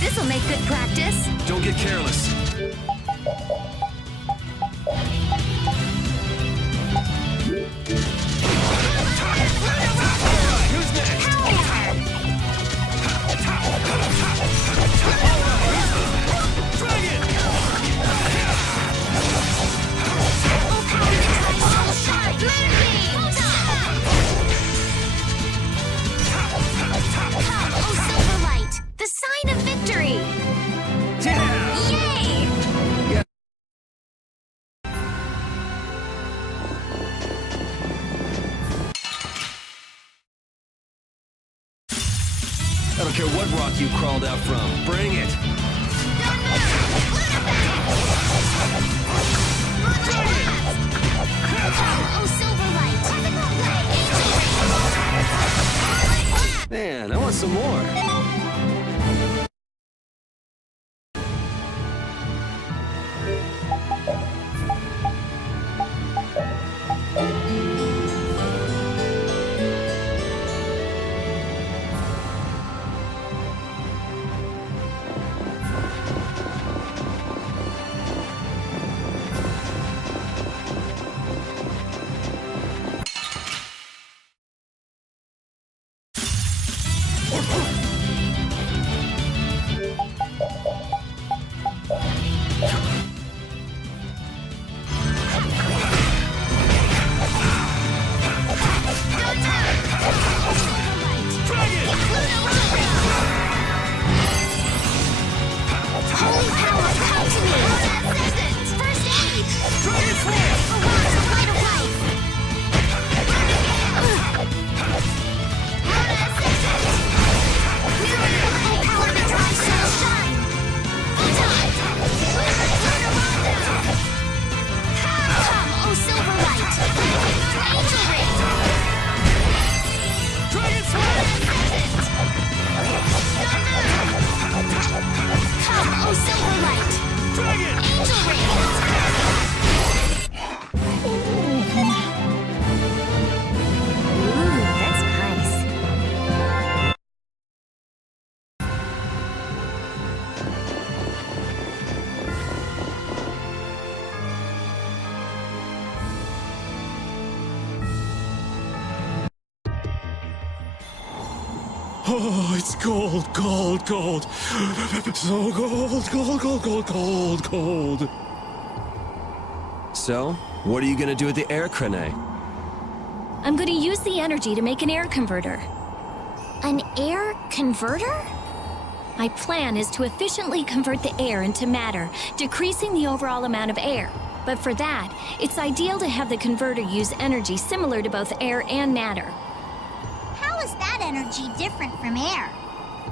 This'll make good practice. Don't get careless. Who's next? Dragon! Oh, silver light! The sign of victory! Yeah! Yay! I don't care what rock you crawled out from. Bring it! Oh, silver light! Man, I want some more. Oh, it's cold, cold, cold. So cold, cold, cold, cold, cold, cold. So, what are you gonna do with the air crane? I'm going to use the energy to make an air converter. An air converter? My plan is to efficiently convert the air into matter, decreasing the overall amount of air. But for that, it's ideal to have the converter use energy similar to both air and matter. How is that energy different from air?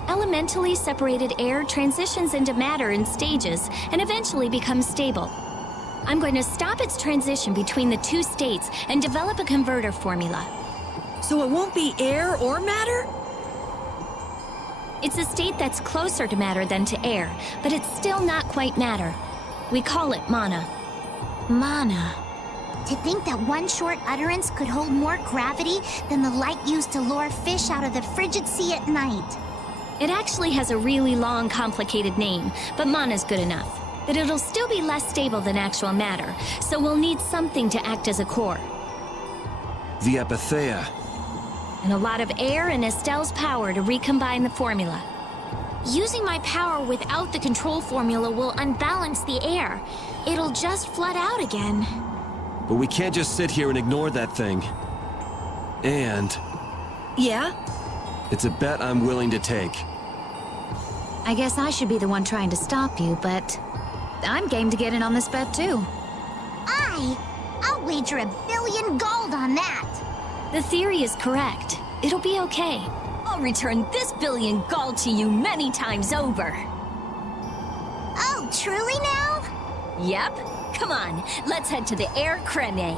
Elementally separated air transitions into matter in stages and eventually becomes stable. I'm going to stop its transition between the two states and develop a converter formula. So it won't be air or matter? It's a state that's closer to matter than to air, but it's still not quite matter. We call it mana. Mana. To think that one short utterance could hold more gravity than the light used to lure fish out of the frigid sea at night. It actually has a really long, complicated name, but mana's good enough. But it'll still be less stable than actual matter, so we'll need something to act as a core. Vesperia. And a lot of air and Estelle's power to recombine the formula. Using my power without the control formula will unbalance the air. It'll just flood out again. But we can't just sit here and ignore that thing. And Yeah? it's a bet I'm willing to take. I guess I should be the one trying to stop you, but I'm game to get in on this bet too. I'll wager $1 billion gold on that. The theory is correct. It'll be okay. I'll return this $1 billion gold to you many times over. Oh, truly now? Yep. Come on, let's head to the air crane.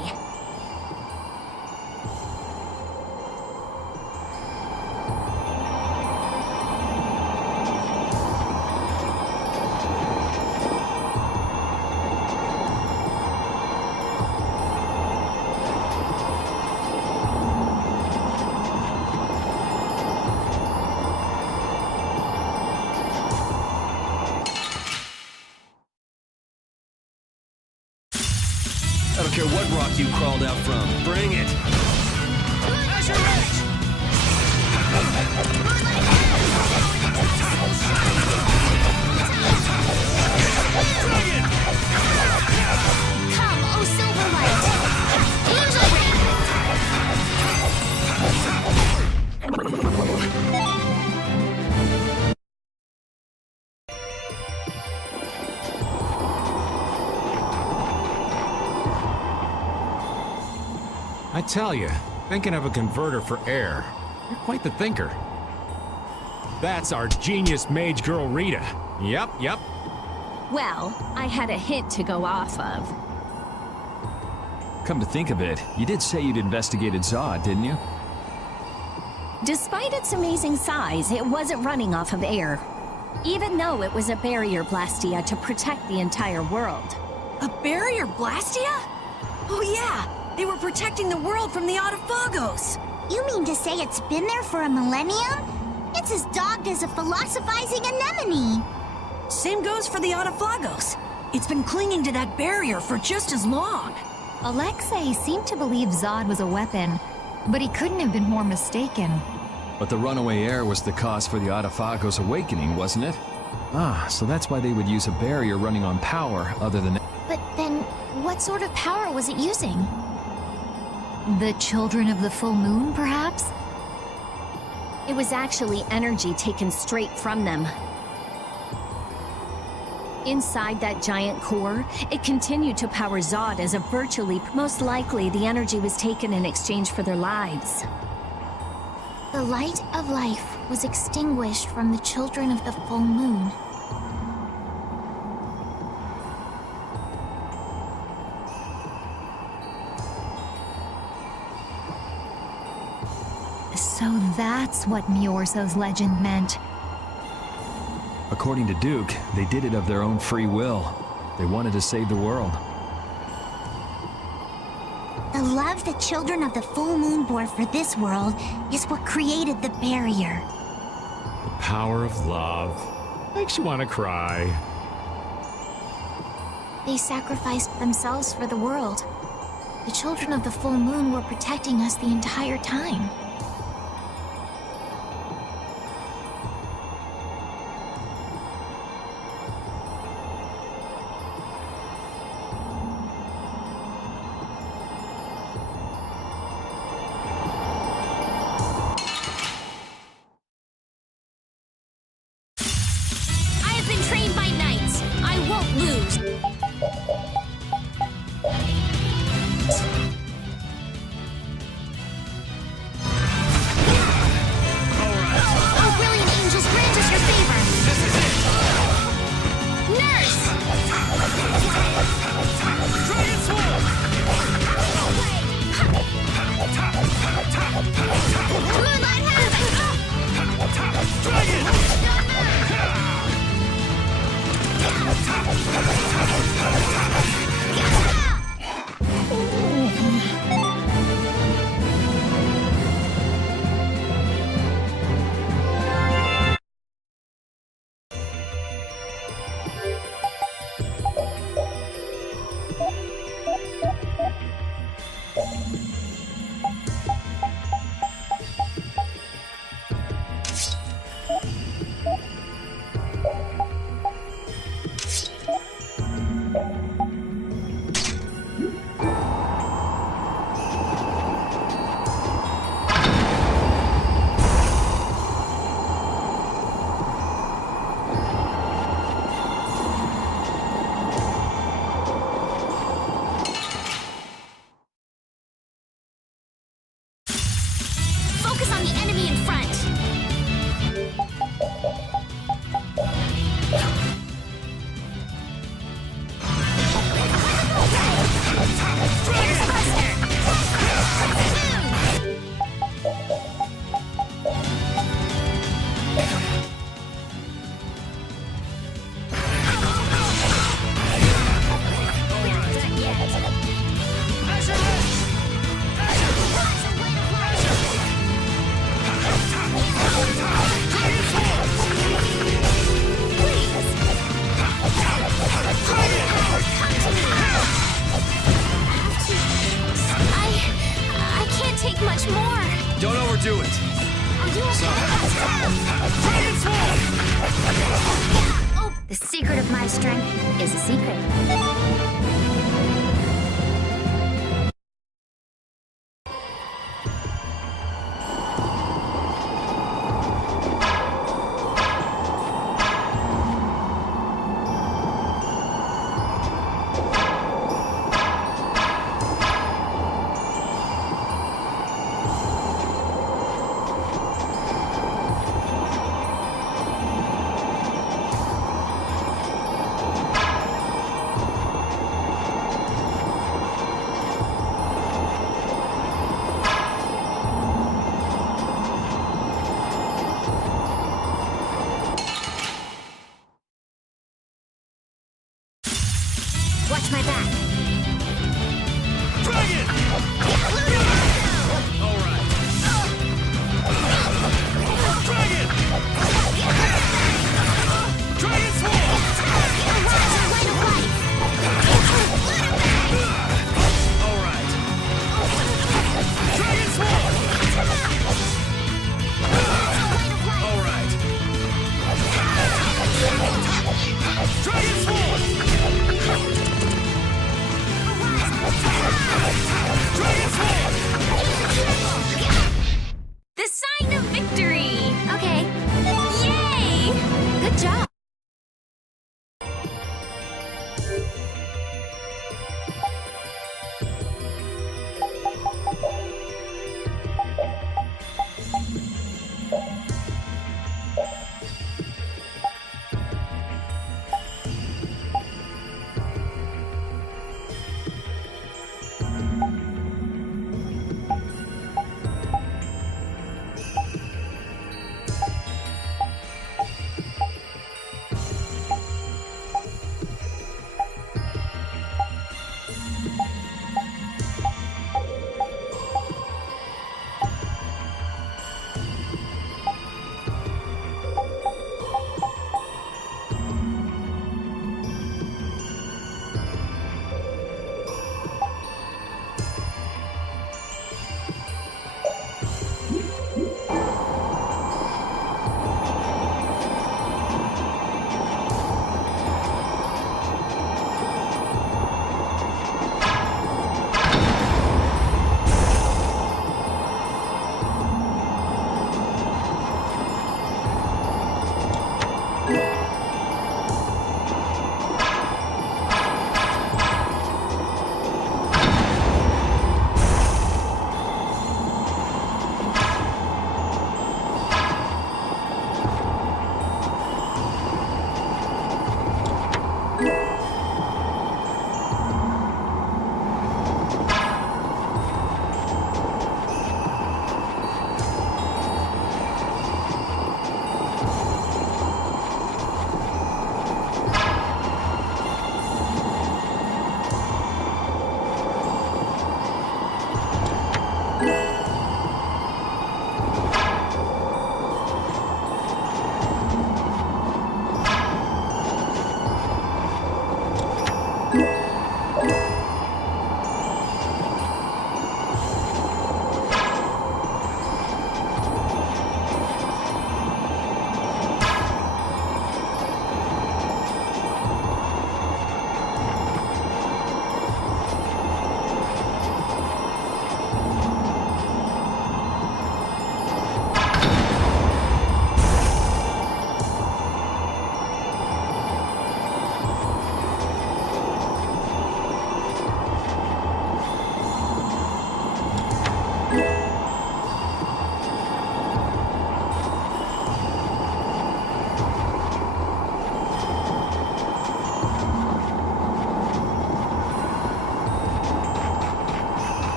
I don't care what rock you crawled out from. Bring it! Measure it! Bring it! Come, oh Silverlight! Use a I tell you, thinking of a converter for air. You're quite the thinker. That's our genius mage girl Rita. Yep. Well, I had a hint to go off of. Come to think of it, you did say you'd investigated Zod, didn't you? Despite its amazing size, it wasn't running off of air. Even though it was a barrier blastia to protect the entire world. A barrier blastia? Oh yeah, they were protecting the world from the Autophagos. You mean to say it's been there for a millennium? It's as dogged as a philosophizing anemone. Same goes for the Autophagos. It's been clinging to that barrier for just as long. Alexei seemed to believe Zod was a weapon, but he couldn't have been more mistaken. But the runaway air was the cause for the Autophagos awakening, wasn't it? Ah, so that's why they would use a barrier running on power other than... But then, what sort of power was it using? The children of the full moon, perhaps? It was actually energy taken straight from them. Inside that giant core, it continued to power Zod as a virtually... Most likely, the energy was taken in exchange for their lives. The light of life was extinguished from the children of the full moon. So that's what Miorso's legend meant. According to Duke, they did it of their own free will. They wanted to save the world. The love the children of the full moon bore for this world is what created the barrier. The power of love. Makes you want to cry. They sacrificed themselves for the world. The children of the full moon were protecting us the entire time. much more. Don't overdo it. Are you okay? The secret of my strength is a secret.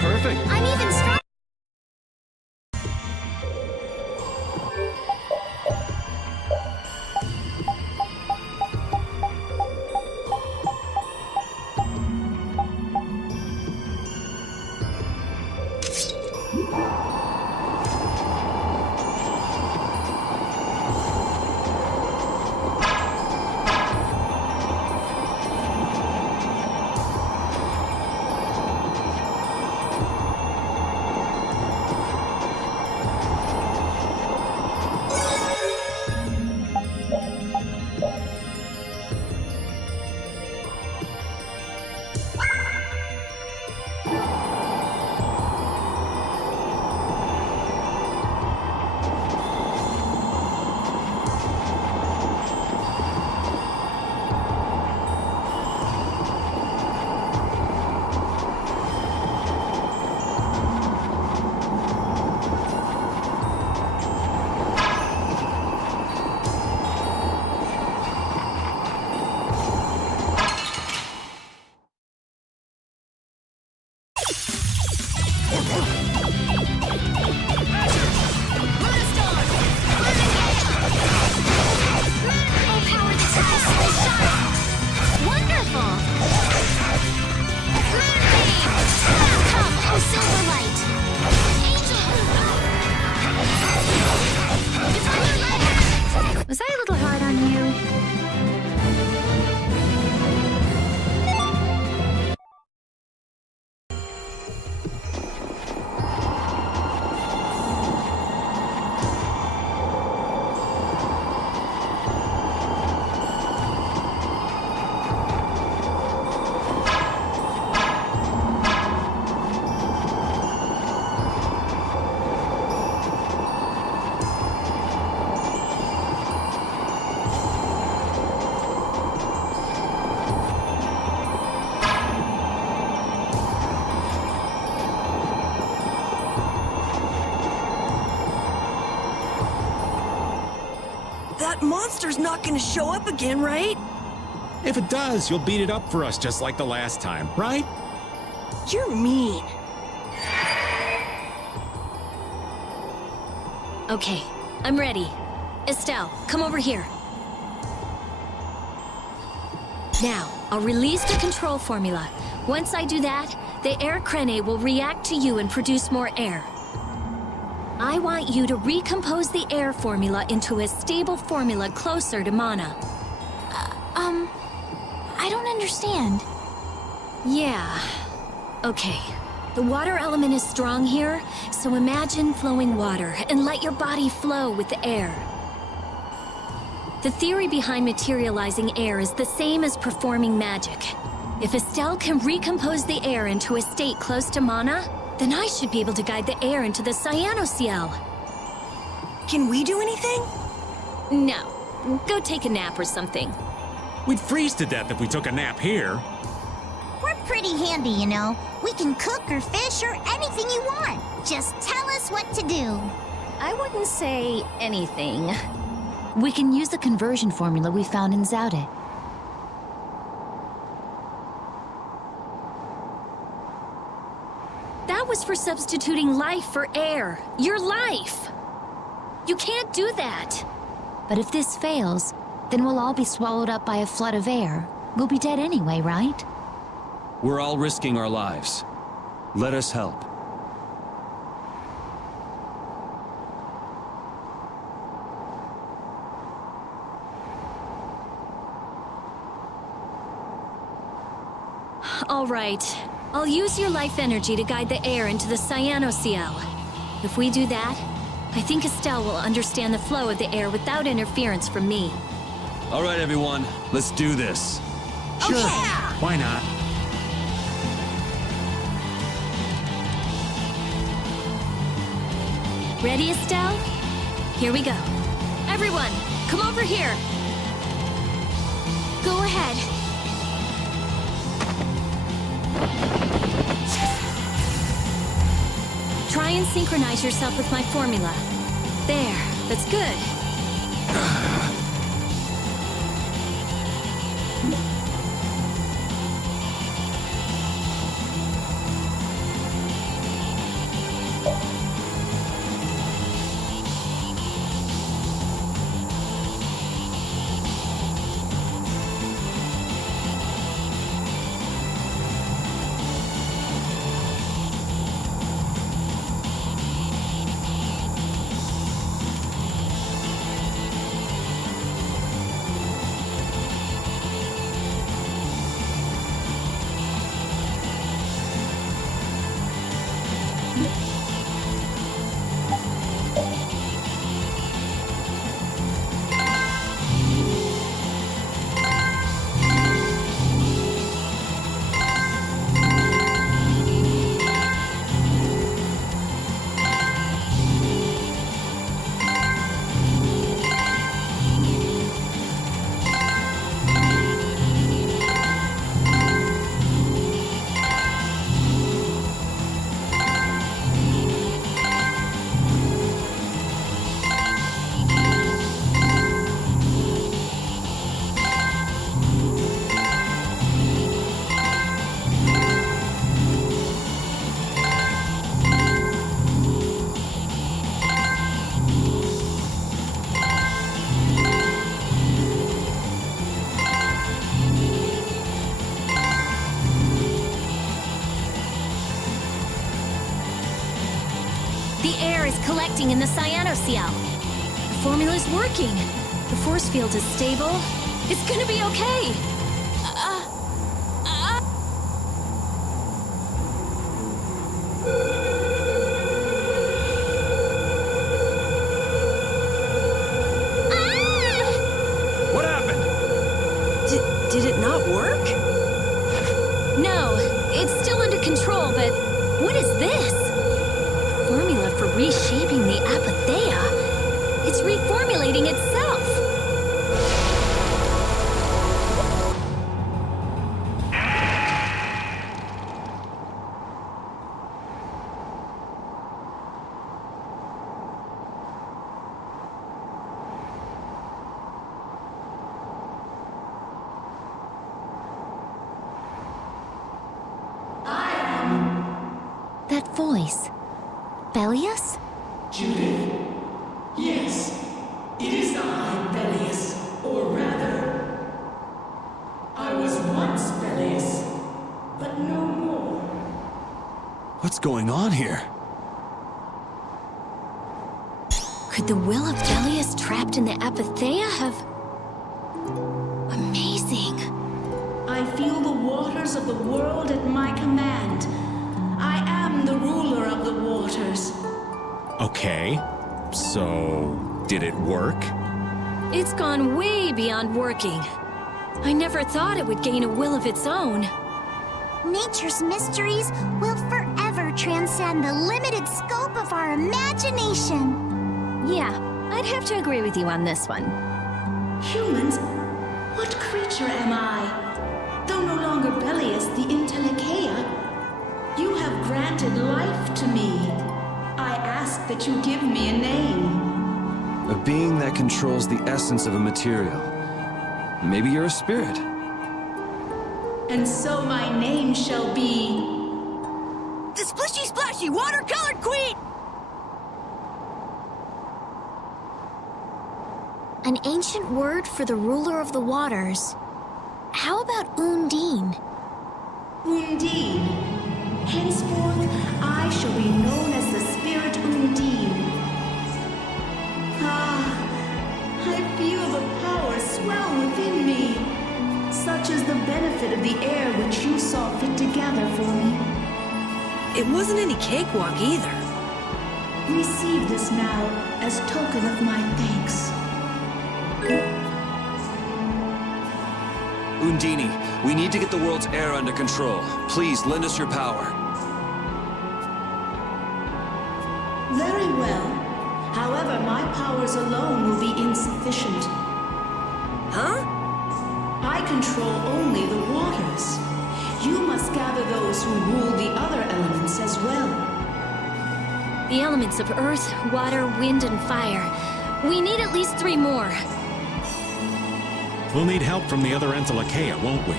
perfect. I'm even stronger. Was I a little hard on you? That monster's not gonna show up again, right? If it does, you'll beat it up for us just like the last time, right? You're mean. Okay, I'm ready. Estelle, come over here. Now, I'll release the control formula. Once I do that, the air crene will react to you and produce more air. I want you to recompose the air formula into a stable formula closer to mana. I don't understand. Yeah. Okay. The water element is strong here, so imagine flowing water and let your body flow with the air. The theory behind materializing air is the same as performing magic. If Estelle can recompose the air into a state close to mana, then I should be able to guide the air into the Cyanoceal. Can we do anything? No. Go take a nap or something. We'd freeze to death if we took a nap here. We're pretty handy, you know. We can cook or fish or anything you want. Just tell us what to do. I wouldn't say anything. We can use the conversion formula we found in Zaude. That was for substituting life for air. Your life! You can't do that. But if this fails, then we'll all be swallowed up by a flood of air. We'll be dead anyway, right? We're all risking our lives. Let us help. All right. I'll use your life energy to guide the air into the Cyanoceal. If we do that, I think Estelle will understand the flow of the air without interference from me. All right, everyone. Let's do this. Sure. Why not? Ready, Estelle? Here we go. Everyone, come over here. Go ahead. Try and synchronize yourself with my formula. There, that's good. collecting in the cyanosphere. The formula's working. The force field is stable. It's gonna be okay. What happened? Did it not work? No, it's still under control, but what is this? Formula for reshaping the apatheia. It's reformulating itself. That voice. Belius? Judith? Yes, it is I, Belius, or rather, I was once Belius, but no more. What's going on here? Could the will of Belius trapped in the apatheia have... Amazing. I feel the waters of the world at my command. I am the ruler of the waters. Okay, so did it work? It's gone way beyond working. I never thought it would gain a will of its own. Nature's mysteries will forever transcend the limited scope of our imagination. Yeah, I'd have to agree with you on this one. Humans? What creature am I? Though no longer Belius the Intellicheia, you have granted life to me. I ask that you give me a name. A being that controls the essence of a material. Maybe you're a spirit. And so my name shall be... The Splishy Splashy Watercolored Queen! An ancient word for the ruler of the waters. How about Undine? Undine. Henceforth, I shall be known as the spirit Undine. Ah, I feel the power swell within me. Such is the benefit of the air which you saw fit to gather for me. It wasn't any cakewalk either. Receive this now as token of my thanks. Undine, we need to get the world's air under control. Please lend us your power. Very well. However, my powers alone will be insufficient. Huh? I control only the waters. You must gather those who rule the other elements as well. The elements of earth, water, wind, and fire. We need at least 3 more. We'll need help from the other Entelikeia, won't we?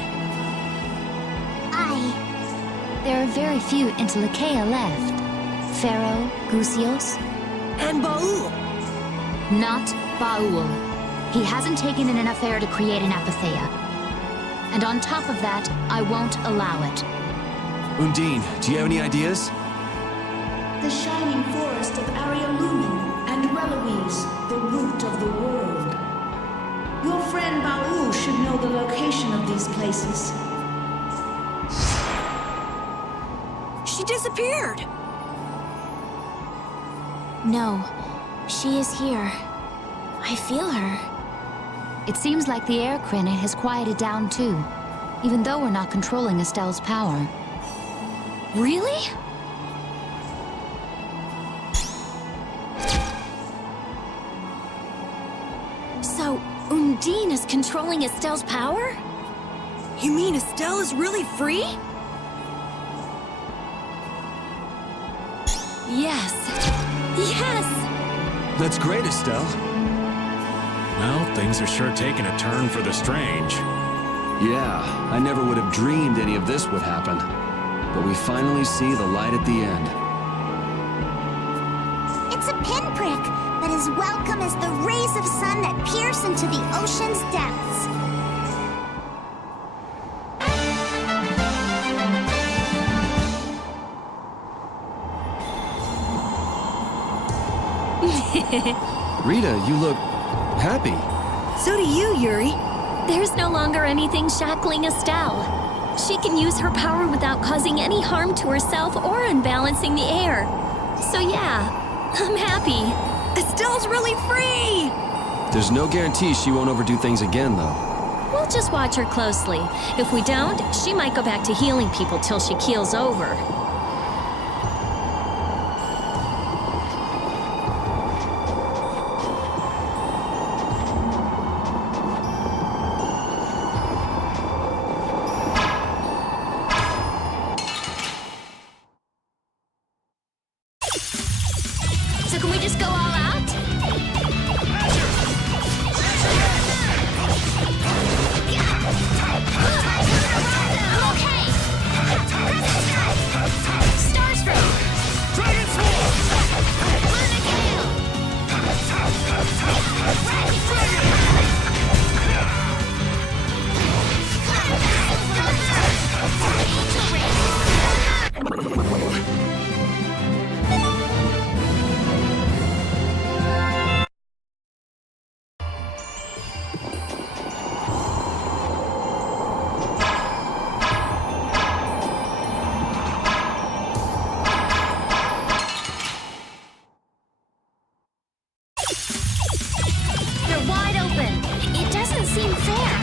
There are very few Intelikeia left. Pharaoh, Gusios. And Baul! Not Baul. He hasn't taken in enough air to create an apatheia. And on top of that, I won't allow it. Undine, do you have any ideas? The shining forest of Arialumin and Reloise, the root of the world. Your friend Baul should know the location of these places. She disappeared! No, she is here. I feel her. It seems like the air crinate has quieted down too, even though we're not controlling Estelle's power. Really? So, Undine is controlling Estelle's power? You mean Estelle is really free? Yes. Yes! That's great, Estelle. Well, things are sure taking a turn for the strange. Yeah, I never would have dreamed any of this would happen. But we finally see the light at the end. It's a pinprick, but as welcome as the rays of sun that pierce into the ocean's depths. Rita, you look happy. So do you, Yuri. There's no longer anything shackling Estelle. She can use her power without causing any harm to herself or unbalancing the air. So yeah, I'm happy. Estelle's really free! There's no guarantee she won't overdo things again, though. We'll just watch her closely. If we don't, she might go back to healing people till she keels over. So can we just go all out? Okay! Starstroke! Dragon Sword! Luna Gale! They're wide open. It doesn't seem fair.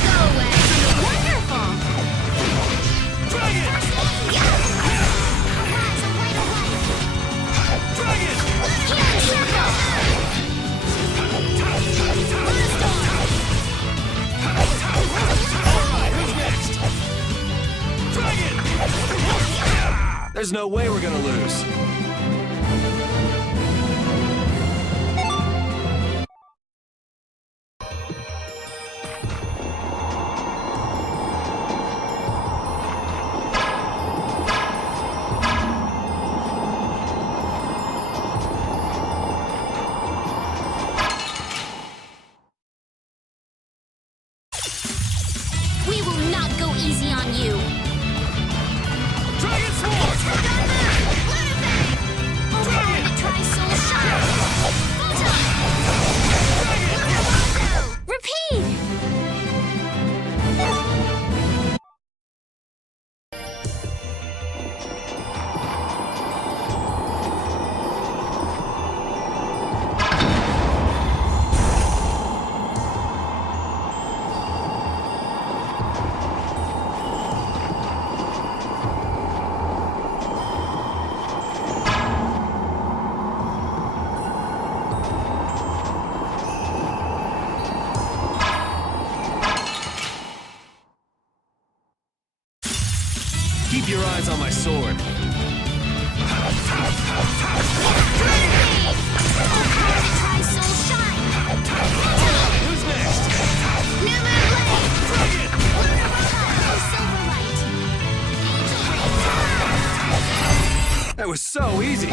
Go away. Wonderful. Arise, a light of life. Healing circle. There's no way we're gonna lose. We will not go easy on you. Dragon Sword! Repeat! Keep your eyes on my sword. Who's next? That was so easy.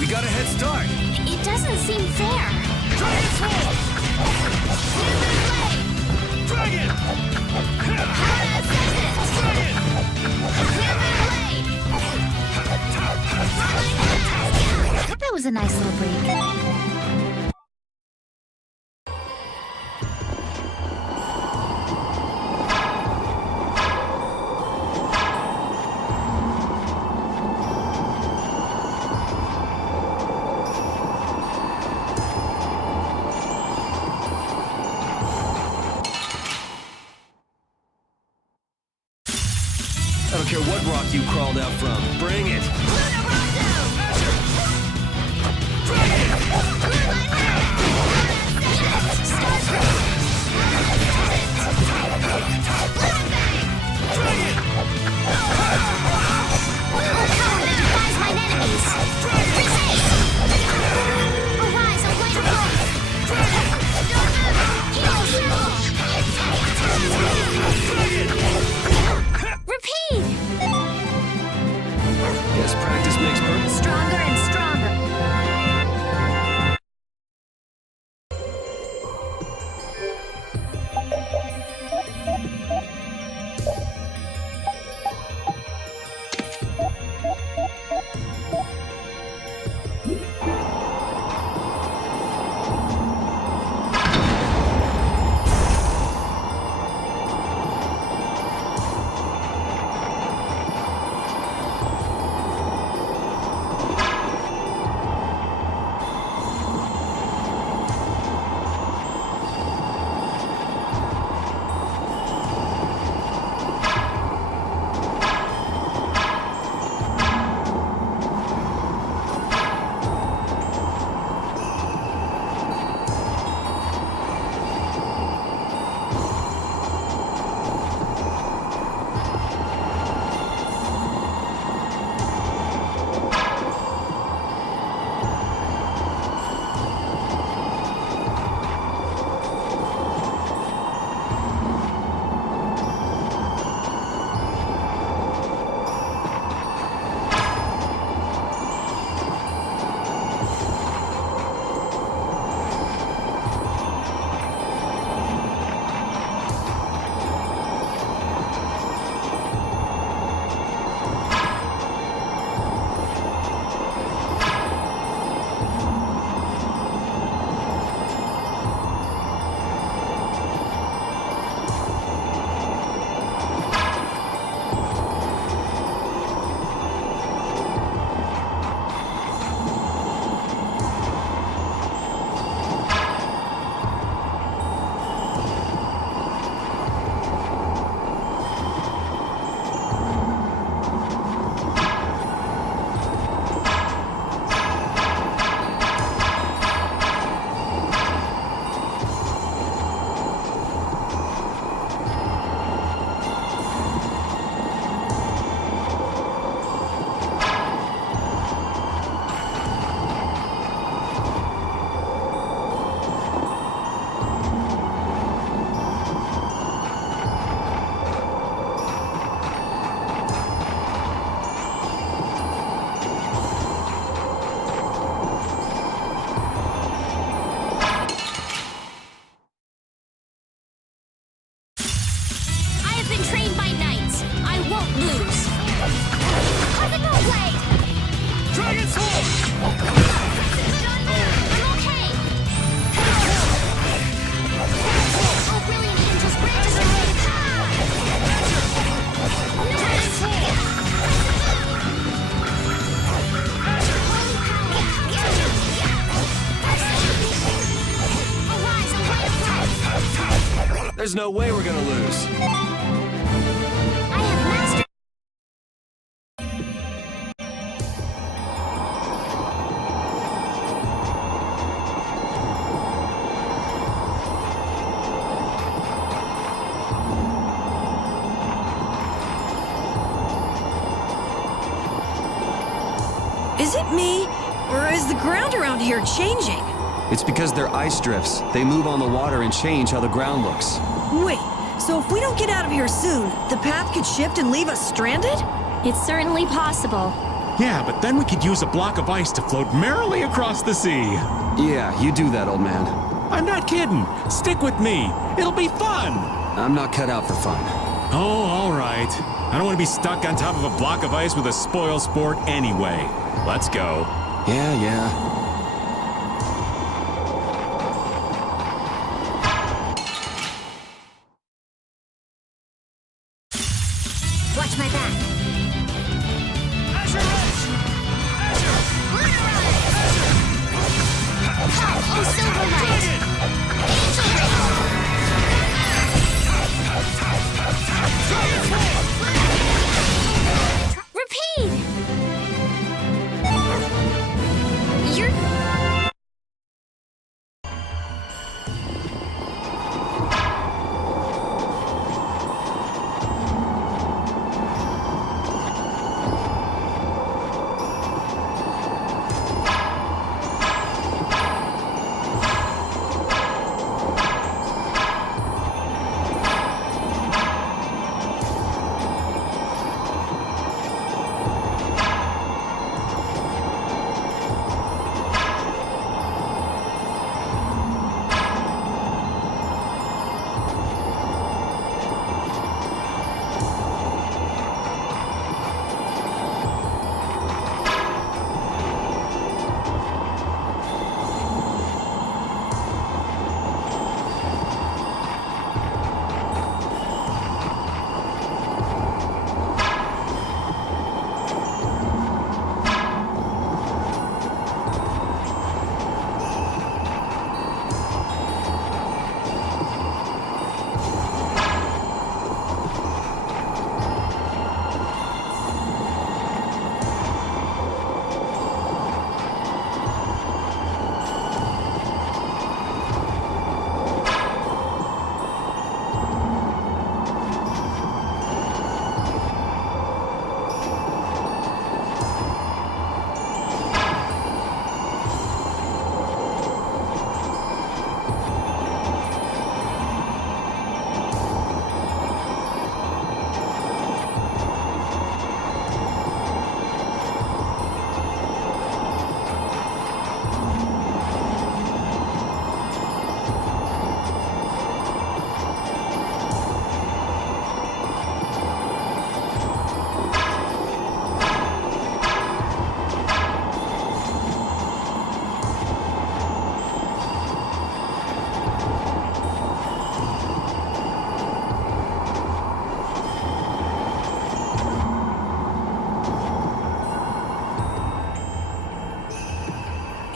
We got a head start. It doesn't seem fair. Dragon Sword! Dragon! That was a nice little break. I don't care what rock you crawled out from. Bring it. There's no way we're gonna lose. I have mastered. Is it me? Or is the ground around here changing? It's because they're ice drifts. They move on the water and change how the ground looks. Wait, so if we don't get out of here soon, the path could shift and leave us stranded? It's certainly possible. Yeah, but then we could use a block of ice to float merrily across the sea. Yeah, you do that, old man. I'm not kidding. Stick with me. It'll be fun. I'm not cut out for fun. Oh, all right. I don't want to be stuck on top of a block of ice with a spoil sport anyway. Let's go. Yeah. Watch my back. Oh, Silver Light. Repeat! You're...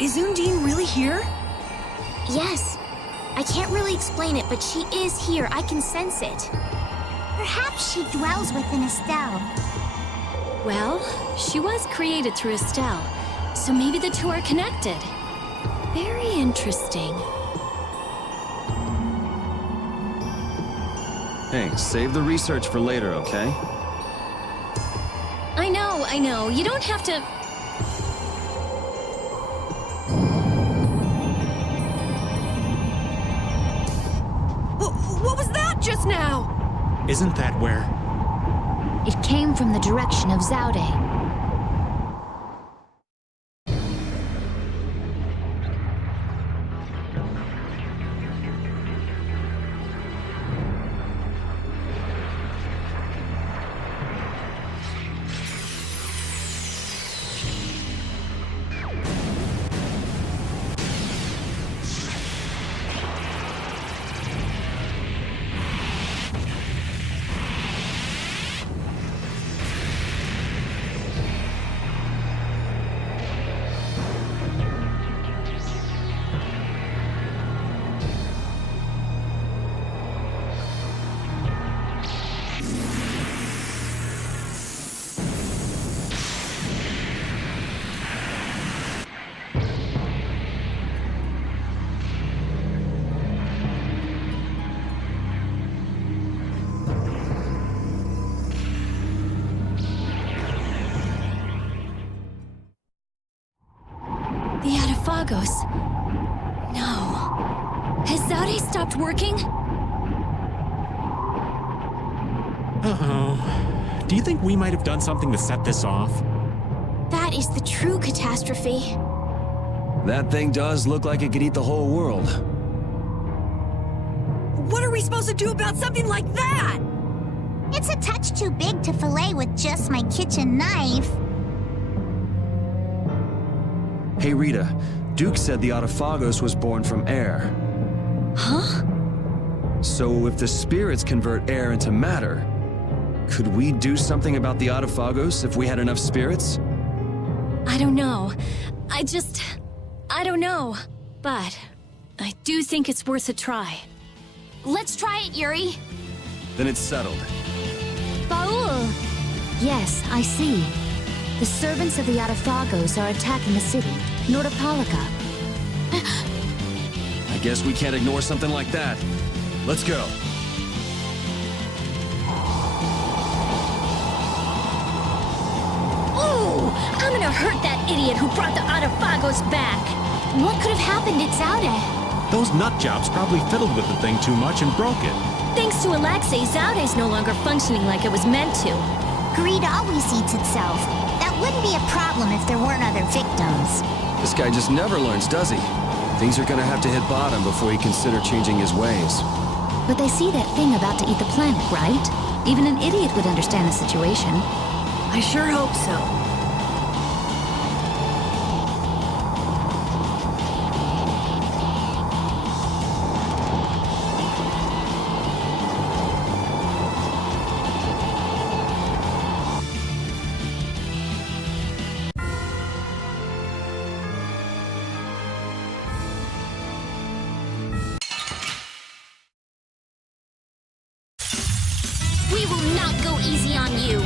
Is Undine really here? Yes. I can't really explain it, but she is here. I can sense it. Perhaps she dwells within Estelle. Well, she was created through Estelle, so maybe the two are connected. Very interesting. Hey, save the research for later, okay? I know. You don't have to... What was that just now? Isn't that where? It came from the direction of Zaude. Autophagos. No. Has Zaude stopped working? Uh-oh. Do you think we might have done something to set this off? That is the true catastrophe. That thing does look like it could eat the whole world. What are we supposed to do about something like that? It's a touch too big to fillet with just my kitchen knife. Hey Rita, Duke said the Autophagos was born from air. Huh? So if the spirits convert air into matter, could we do something about the Autophagos if we had enough spirits? I don't know. I don't know. But I do think it's worth a try. Let's try it, Yuri. Then it's settled. Baul! Yes, I see. The servants of the Autophagos are attacking the city, Nordopolica. I guess we can't ignore something like that. Let's go. Ooh! I'm gonna hurt that idiot who brought the Autophagos back! What could have happened at Zaude? Those nutjobs probably fiddled with the thing too much and broke it. Thanks to Alexei, Zaude's no longer functioning like it was meant to. Greed always eats itself. That wouldn't be a problem if there weren't other victims. This guy just never learns, does he? Things are gonna have to hit bottom before he consider changing his ways. But they see that thing about to eat the planet, right? Even an idiot would understand the situation. I sure hope so. We will not go easy on you!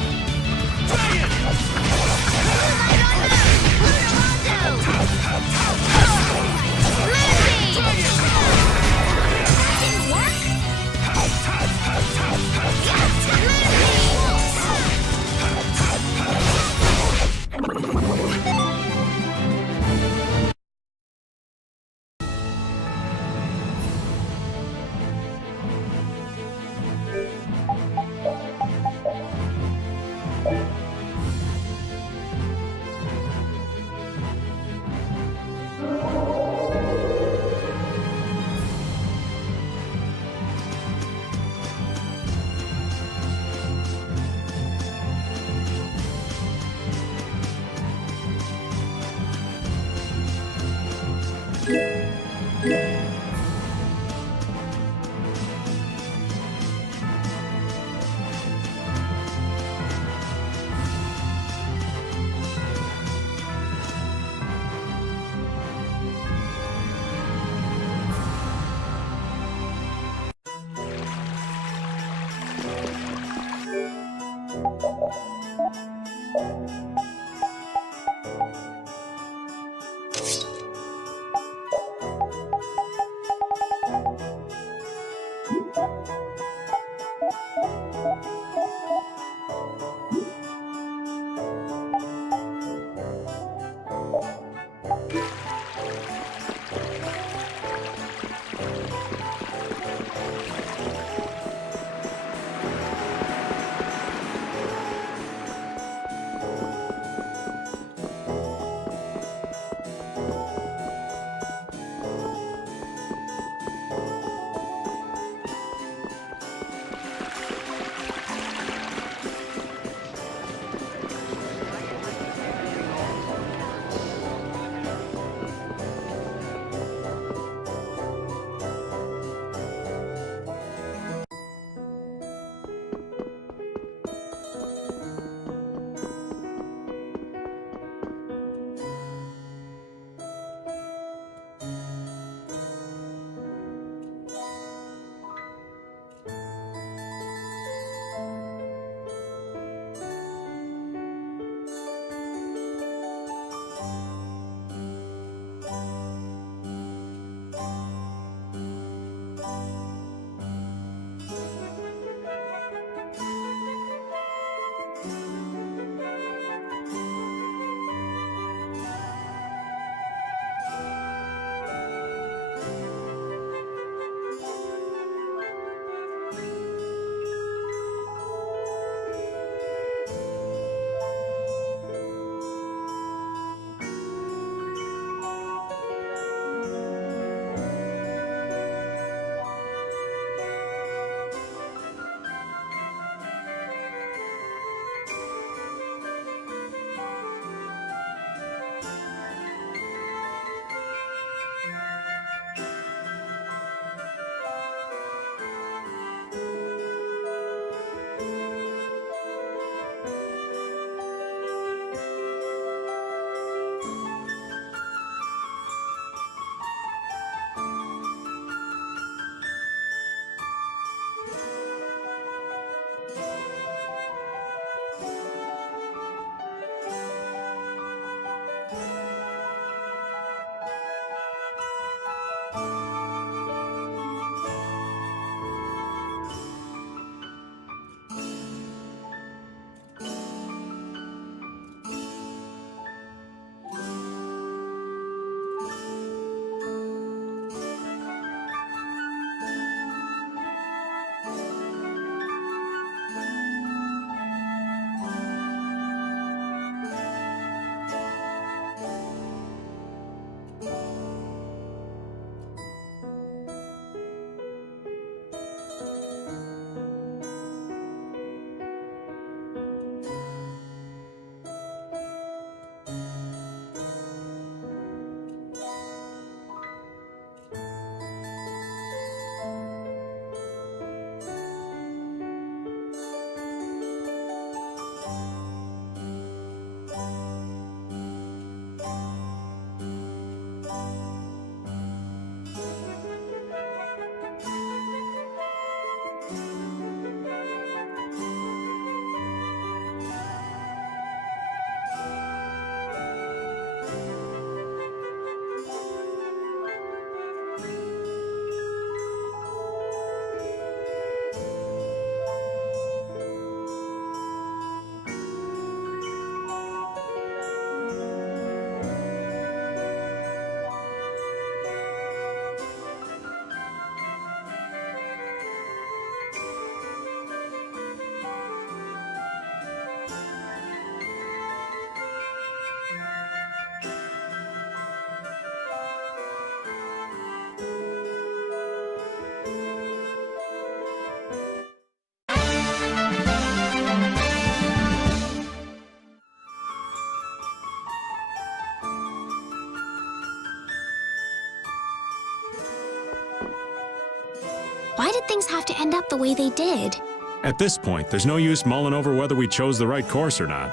Why did things have to end up the way they did? At this point, there's no use mulling over whether we chose the right course or not.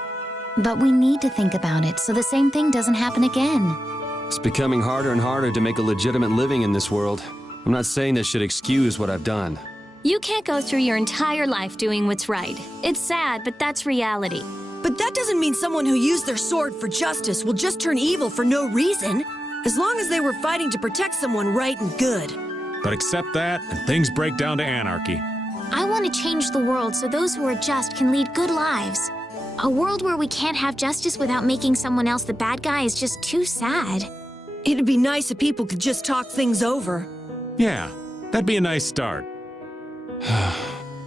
But we need to think about it so the same thing doesn't happen again. It's becoming harder and harder to make a legitimate living in this world. I'm not saying this should excuse what I've done. You can't go through your entire life doing what's right. It's sad, but that's reality. But that doesn't mean someone who used their sword for justice will just turn evil for no reason. As long as they were fighting to protect someone right and good. But accept that, and things break down to anarchy. I want to change the world so those who are just can lead good lives. A world where we can't have justice without making someone else the bad guy is just too sad. It'd be nice if people could just talk things over. Yeah, that'd be a nice start.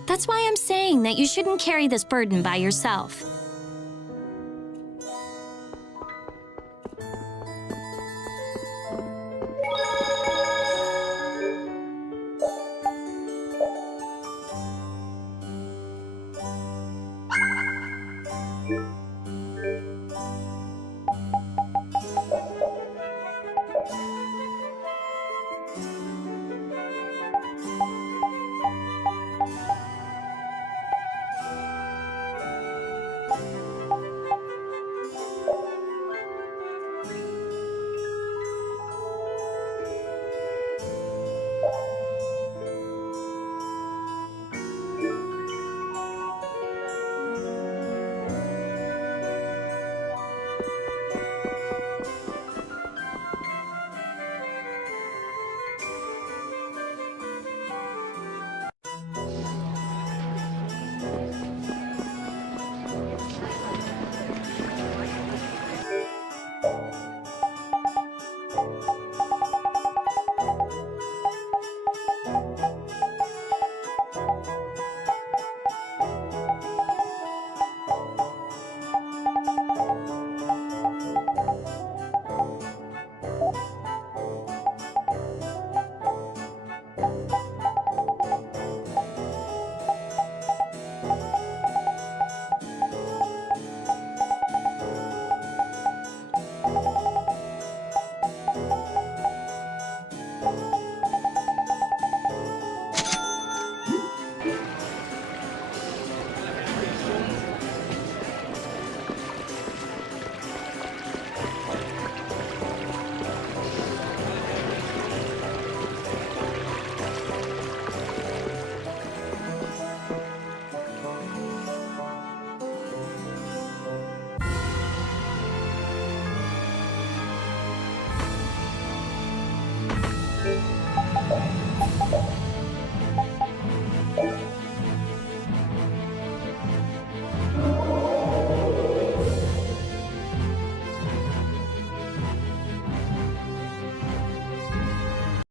That's why I'm saying that you shouldn't carry this burden by yourself.